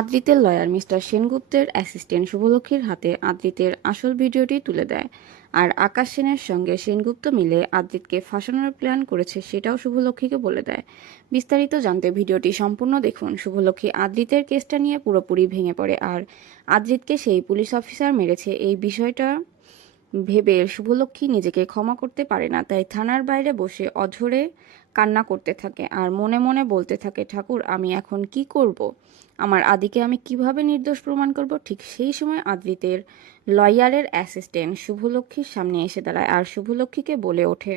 আদ্রিতের lawyer mister সেনগুপ্তের assistant শুভলক্ষীর হাতে আদ্রিতের আসল ভিডিওটি তুলে দেয়। আর আকাশ সেনের সঙ্গে সেনগুপ্ত মিলে আদ্রিতকে ফাঁসানোর প্ল্যান করেছে সেটাও শুভলক্ষীকে বলে দেয়। বিস্তারিত জানতে ভিডিওটি সম্পূর্ণ দেখুন। শুভলক্ষী আদ্রিতের কেসটা নিয়ে পুরোপুরি ভেঙে পড়ে, আর আদ্রিতকে সেই পুলিশ অফিসার মেরেছে এই বিষয়টা ভেবে শুভলক্ষী নিজেকে ক্ষমা করতে পারে না। তাই থানার বাইরে বসে অঝরে কান্না করতে থাকে আর মনে মনে বলতে থাকে, ঠাকুর আমি এখন কি করব, আমার আদিকে আমি কিভাবে নির্দোষ প্রমাণ করব। ঠিক সেই সময় আদ্রিতের লয়ারের অ্যাসিস্ট্যান্ট শুভলক্ষীর সামনে এসে দাঁড়ায় আর শুভলক্ষীকে বলে ওঠে,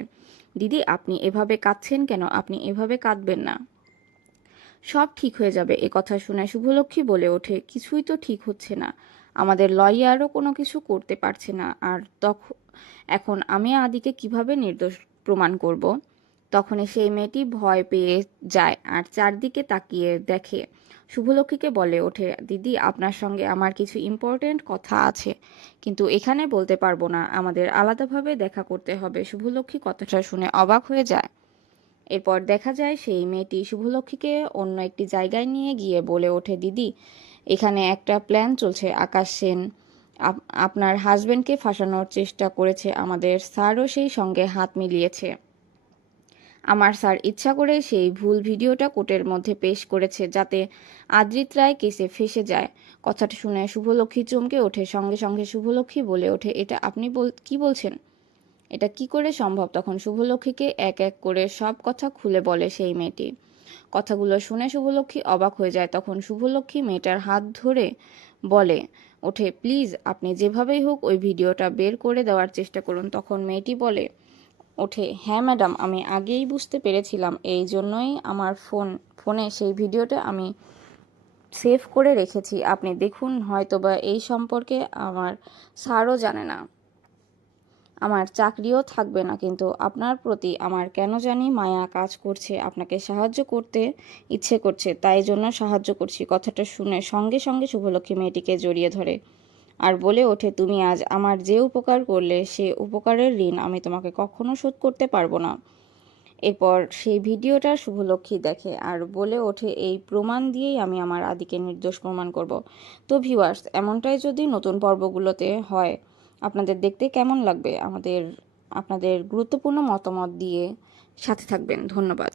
দিদি আপনি এভাবে কাঁদছেন কেন, আপনি এভাবে কাঁদবেন না, সব ঠিক হয়ে যাবে। এ কথা শুনে শুভলক্ষী বলে ওঠে, কিছুই তো ঠিক হচ্ছে না, আমাদের লয়ারও কোনো কিছু করতে পারছে না, আর এখন আমি আদিকে কিভাবে নির্দোষ প্রমাণ করব। তখনই সেই মেয়েটি ভয় পেয়ে যায় আর চারদিকে তাকিয়ে দেখে। শুভলক্ষীকে বলে ওঠে, দিদি আপনার সঙ্গে আমার কিছু ইম্পর্টেন্ট কথা আছে, কিন্তু এখানে বলতে পারবো না, আমাদের আলাদাভাবে দেখা করতে হবে। শুভলক্ষী কথাটা শুনে অবাক হয়ে যায়। এরপর দেখা যায় সেই মেয়েটি শুভলক্ষীকে অন্য একটি জায়গায় নিয়ে গিয়ে বলে ওঠে, দিদি এখানে একটা প্ল্যান চলছে, আকাশ সেন আপনার হাজবেন্ডকে ফাঁসানোর চেষ্টা করেছে, আমাদের স্যারও সেই সঙ্গে হাত মিলিয়েছে। আমার স্যার ইচ্ছা করে সেই ভুল ভিডিওটা কোর্টের মধ্যে পেশ করেছে যাতে আদ্রিত রায় কেসে ফেঁসে যায়। কথাটা শুনে শুভলক্ষী চমকে ওঠে, সঙ্গে সঙ্গে শুভলক্ষী বলে ওঠে, এটা আপনি কি বলছেন, এটা কি করে সম্ভব। তখন শুভলক্ষীকে এক এক করে সব কথা খুলে বলে সেই মেয়েটি। কথাগুলো শুনে শুভলক্ষী অবাক হয়ে যায়। তখন শুভলক্ষী মেয়েটার হাত ধরে বলে ওঠে, প্লিজ আপনি যেভাবেই হোক ওই ভিডিওটা বের করে দেওয়ার চেষ্টা করুন। তখন মেয়েটি বলে ওঠে, হ্যাঁ ম্যাডাম, আমি আগেই বুঝতে পেরেছিলাম, এই জন্যই আমার ফোনে সেই ভিডিওটা আমি সেভ করে রেখেছি, আপনি দেখুন, হয়তোবা এই সম্পর্কে আমার স্যারও জানে না, আমার চাকরিও থাকবে না, কিন্তু আপনার প্রতি আমার কেন জানি মায়া কাজ করছে, আপনাকে সাহায্য করতে ইচ্ছে করছে, তাই জন্য সাহায্য করছি। কথাটা শুনে সঙ্গে সঙ্গে শুভলক্ষী মেয়েটিকে জড়িয়ে ধরে আর বলে ওঠে, তুমি আজ আমার যে উপকার করলে সে উপকারের ঋণ আমি তোমাকে কখনো শোধ করতে পারবো না। এরপর সেই ভিডিওটা শুভলক্ষী দেখে আর বলে ওঠে, এই প্রমাণ দিয়েই আমি আমার আদিকে নির্দোষ প্রমাণ করব। তো ভিউয়ার্স, এমনটাই যদি নতুন পর্বগুলোতে হয় আপনাদের দেখতে কেমন লাগবে, আপনাদের গুরুত্বপূর্ণ মতামত দিয়ে সাথে থাকবেন। ধন্যবাদ।